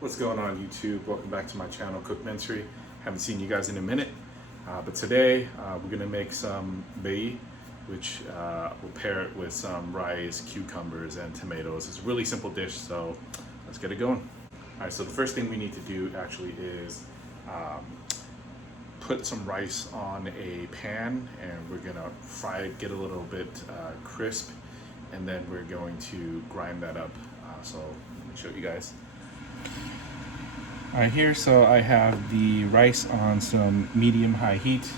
What's going on YouTube? Welcome back to my channel, Cookmentary. Haven't seen you guys in a minute, but today we're gonna make some bei, which we'll pair it with some rice, cucumbers, and tomatoes. It's a really simple dish, so let's get it going. All right, so the first thing we need to do actually is put some rice on a pan, and we're gonna fry it, get a little bit crisp, and then we're going to grind that up. So let me show you guys. All right, here, so I have the rice on some medium-high heat.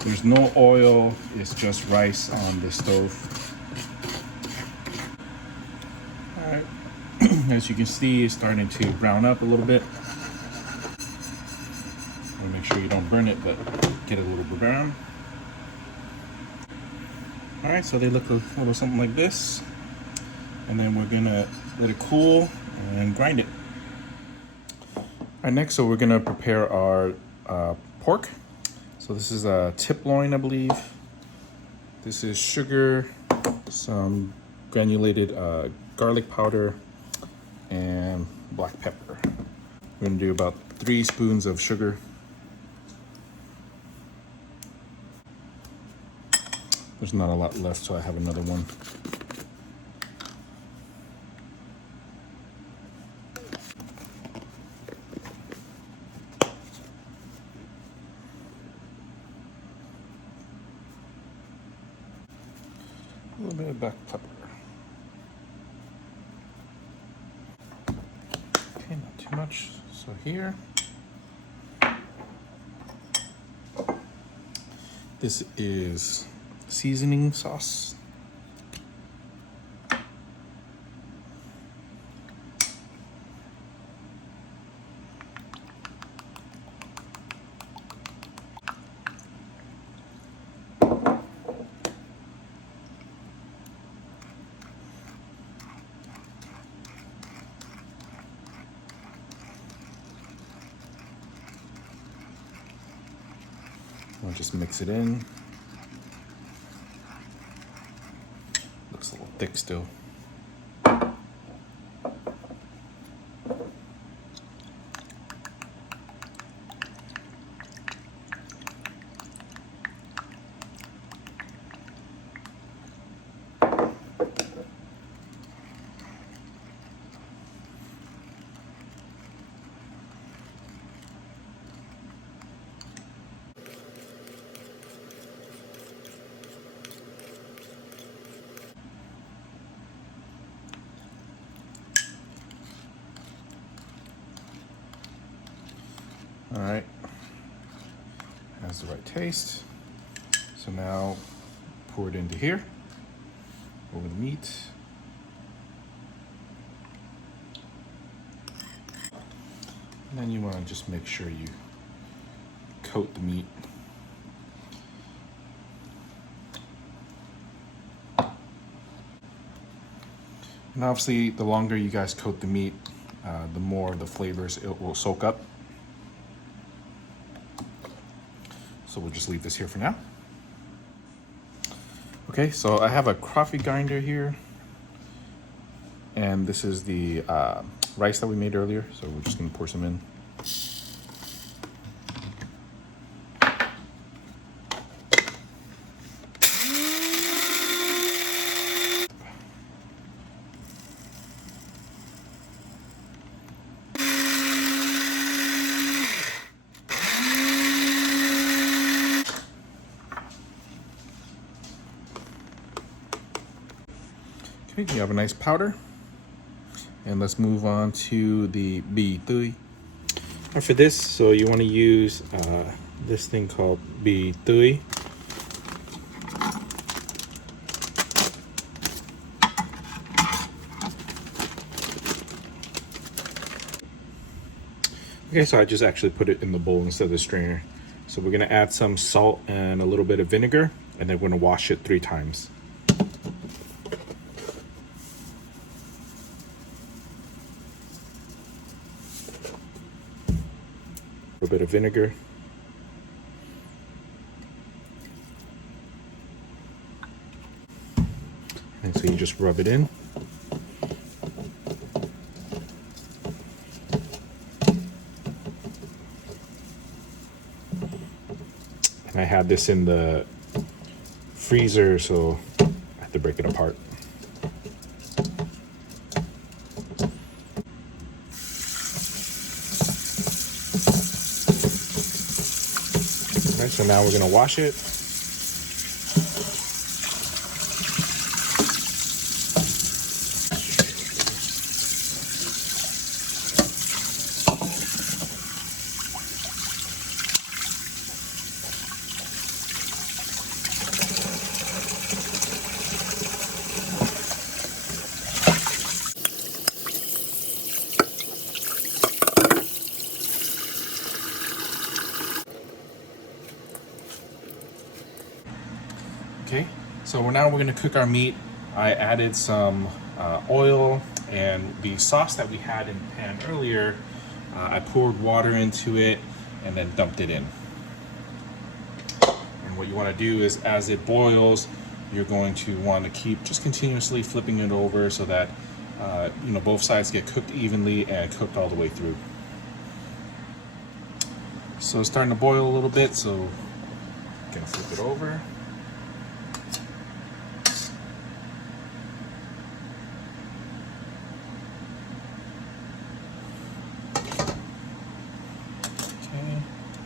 There's no oil, it's just rice on the stove. All right, as you can see, it's starting to brown up a little bit. Make sure you don't burn it, but get it a little bit brown. All right, so they look a little something like this. And then we're gonna let it cool and grind it. All right, next, so we're gonna prepare our pork. So this is a tip loin, I believe. This is sugar, some granulated garlic powder, and black pepper. We're gonna do about 3 spoons of sugar. There's not a lot left, so I have another one. A little bit of black pepper. Okay, not too much. So here. This is seasoning sauce. I'll just mix it in. Looks a little thick still. All right, has the right taste. So now pour it into here, over the meat. And then you want to just make sure you coat the meat. And obviously, the longer you guys coat the meat, the more the flavors it will soak up. So we'll just leave this here for now. Okay, so I have a coffee grinder here. And this is the rice that we made earlier. So we're just gonna pour some in. Okay, you have a nice powder. And let's move on to the bei tuoi. And for this, so you want to use this thing called bei tuoi. Okay, so I just actually put it in the bowl instead of the strainer. So we're gonna add some salt and a little bit of vinegar, and then we're gonna wash it 3 times. A little bit of vinegar. And so you just rub it in. And I had this in the freezer, so I have to break it apart. All right, so now we're gonna wash it. Okay, so now we're gonna cook our meat. I added some oil and the sauce that we had in the pan earlier. I poured water into it and then dumped it in. And what you wanna do is as it boils, you're going to want to keep just continuously flipping it over so that both sides get cooked evenly and cooked all the way through. So it's starting to boil a little bit, so I'm gonna flip it over.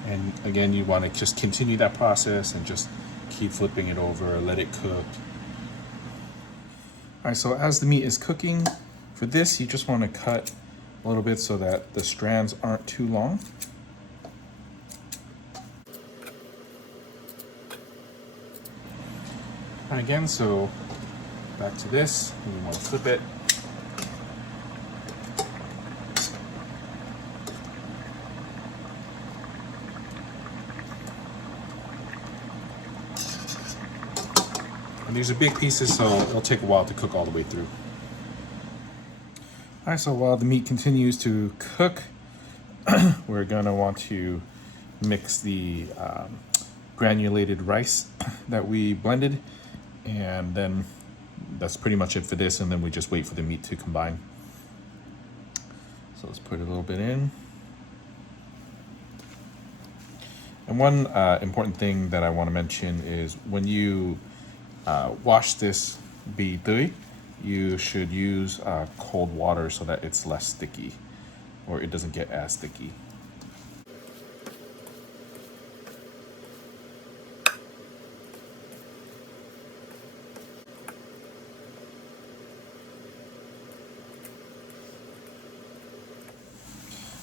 And again, you want to just continue that process and just keep flipping it over, let it cook. All right, so as the meat is cooking, for this, you just want to cut a little bit so that the strands aren't too long. And again, so back to this, we want to flip it. And these are big pieces, so it'll take a while to cook all the way through. All right, so while the meat continues to cook, we're gonna want to mix the granulated rice that we blended, and then that's pretty much it for this, and then we just wait for the meat to combine. So let's put a little bit in. And one important thing that I want to mention is when you wash this tuoi, you should use cold water so that it's less sticky, or it doesn't get as sticky.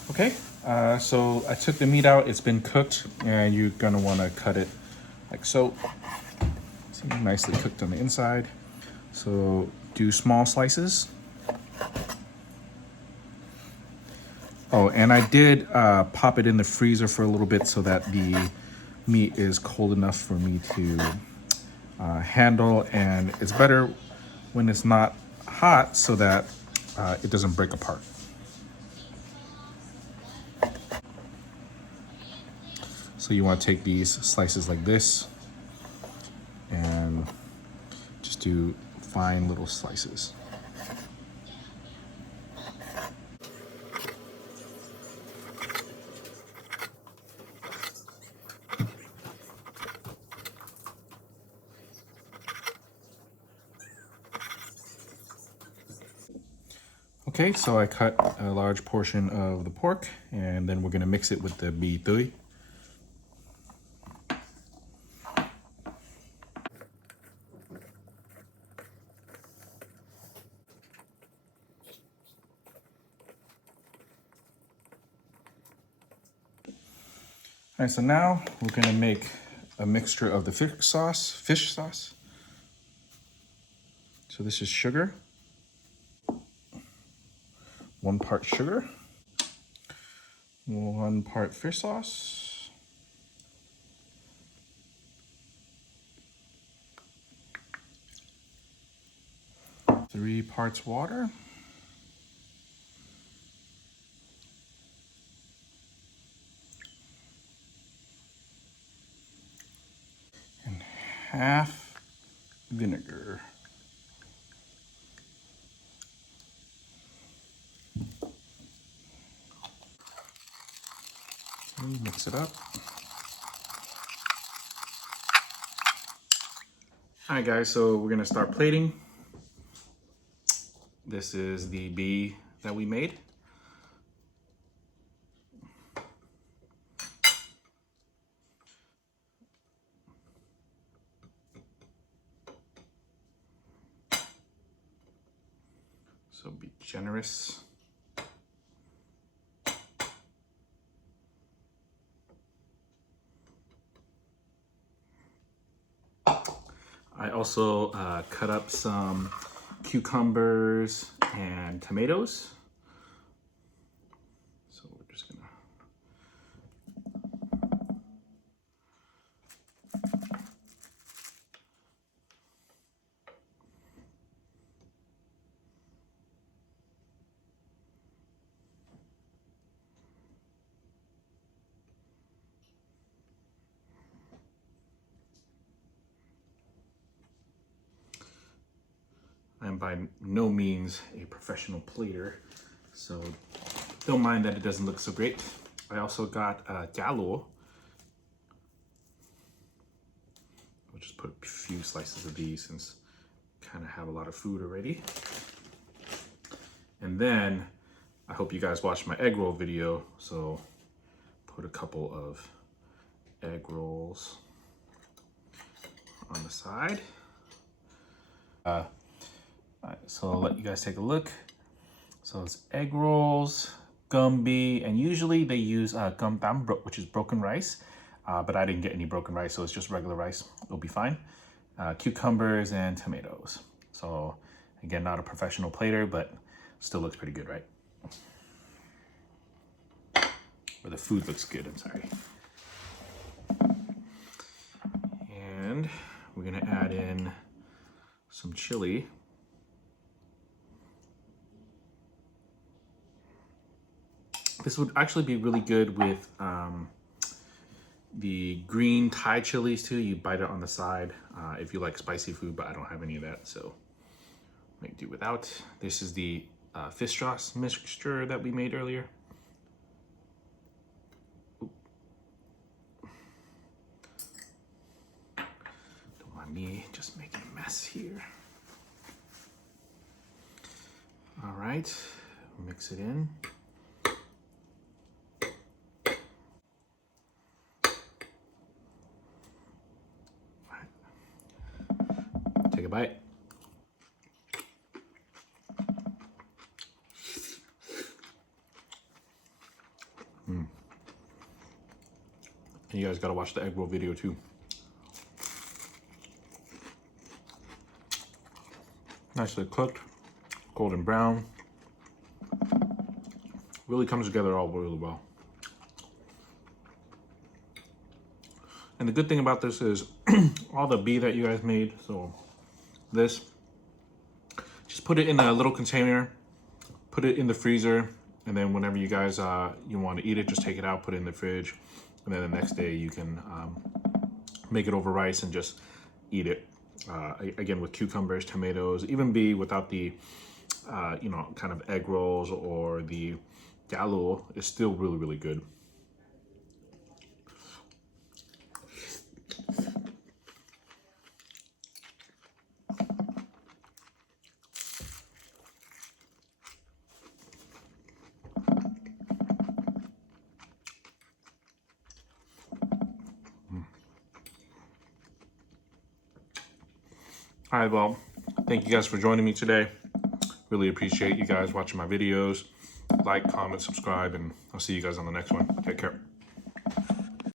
Okay, so I took the meat out, it's been cooked, and you're gonna wanna cut it like so. It's nicely cooked on the inside. So do small slices. Oh, and I did pop it in the freezer for a little bit so that the meat is cold enough for me to handle, and it's better when it's not hot so that it doesn't break apart. So you want to take these slices like this and just do fine little slices. Okay, so I cut a large portion of the pork, and then we're gonna mix it with the tuoi. All right, so now we're gonna make a mixture of the fish sauce. So this is sugar, 1 part sugar, 1 part fish sauce, 3 parts water, and half vinegar. mix it up. All right, guys, so we're gonna start plating. This is the bee that we made. So be generous. I also cut up some cucumbers and tomatoes. So we're just gonna I'm by no means a professional plater, so don't mind that it doesn't look so great. I also got jalo. I'll just put a few slices of these since I kind of have a lot of food already. And then I hope you guys watched my egg roll video, so put a couple of egg rolls on the side. So I'll let you guys take a look. So it's egg rolls, gumby, and usually they use gum tam, which is broken rice, but I didn't get any broken rice, so it's just regular rice. It'll be fine. Cucumbers and tomatoes. So again, not a professional plater, but still looks pretty good, right? Or the food looks good, I'm sorry. And we're gonna add in some chili. This would actually be really good with the green Thai chilies too. You bite it on the side if you like spicy food, but I don't have any of that, so make do without. This is the fish sauce mixture that we made earlier. Ooh. Don't mind me just making a mess here. All right, mix it in. Take a bite. And you guys gotta watch the egg roll video too. Nicely cooked, golden brown. Really comes together all really well. And the good thing about this is all the bee that you guys made, so this, just put it in a little container, put it in the freezer, and then whenever you guys you want to eat it, just take it out, put it in the fridge, and then the next day you can make it over rice and just eat it. Again, with cucumbers, tomatoes, even be without the you know, kind of egg rolls or the jalo, is still really, really good. All right, well, thank you guys for joining me today. Really appreciate you guys watching my videos. Like, comment, subscribe, and I'll see you guys on the next one. Take care.